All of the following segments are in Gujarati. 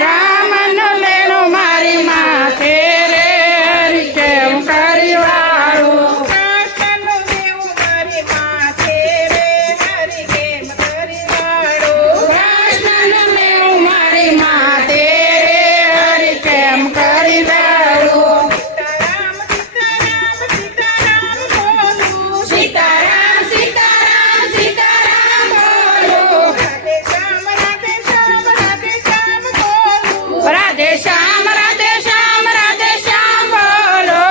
રામ નો લેણો મારી માથે રે હરિ કેમ કરી વાળું કૃષ્ણ નું દેવું મારી માથે રે હરિ કેમ કરી વાળું કૃષ્ણ નો લેણો મારી માથે રે હરિ કેમ કરી વાળું સીતારામ સીતારામ બોલું રાધે શ્યામ રાધે શ્યામ રાધે શ્યામ બોલો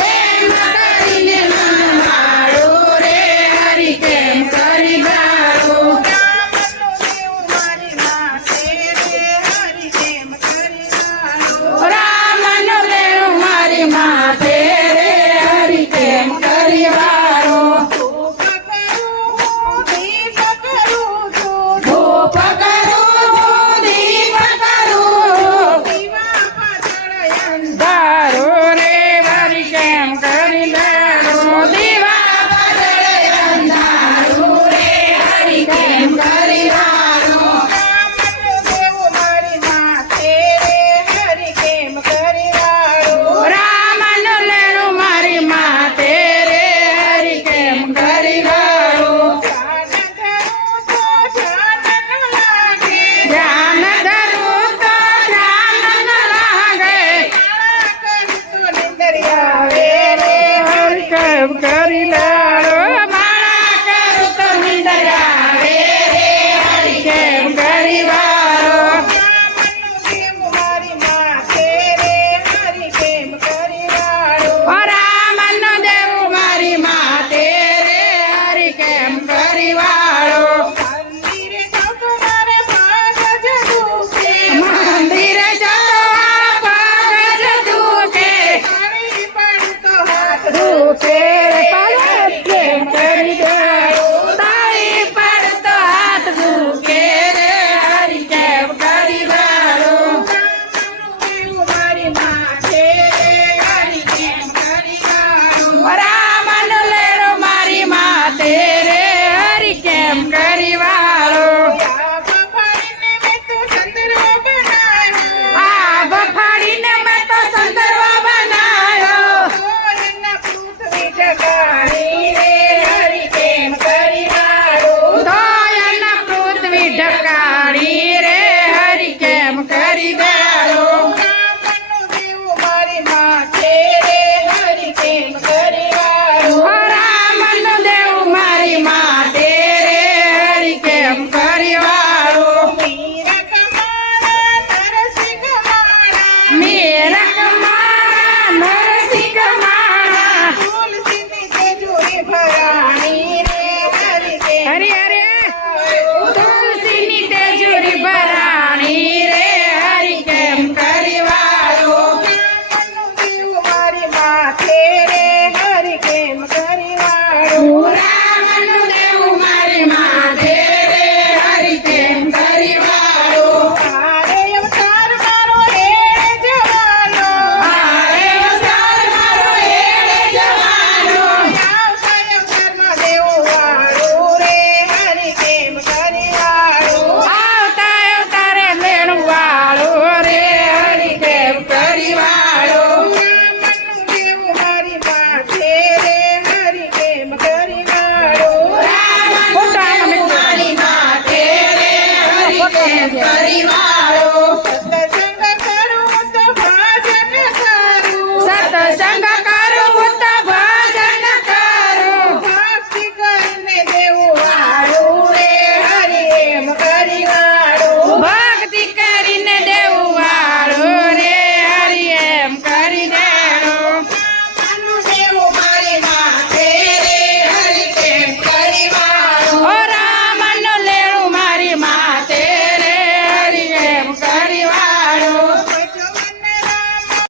એમ કરીને મન મારું રે હરિ કેમ કરી વાળું રામ નો લેણો મારી માથે રે હરિ કેમ કરી વાળું ધૂપ કરું દીપ કરું દારો રે હરિ કેમ કરી દારો દીવા પાછળ અંધારું રે હરિ કેમ કરી વાળું રામ નો લેણો મારી માથે રે હરિ કેમ કરી વાળું ધ્યાન ધરું તો ધ્યાન ન લાગે આવે રે હરિ કેમ કરી લાડો માળા કરું તો નિંદર આવે રે હરિ કેમ કરી વાળો રામ નો દેવું મારી માથે રે હરિ કેમ કરી વાળો મંદિરે જતો પગ જ દુખે દુખે પડે કેમ કરી દેવું તાળી પડતો હાથ દુખે રે હરિ કેમ કરી વાળો રામ નો લેણો મારી માથે રે હરિ કેમ કરી વાળો આ બફાડીને મેં તો સંદર્ભ બનાવ્યો પૃથ્વી જગાડે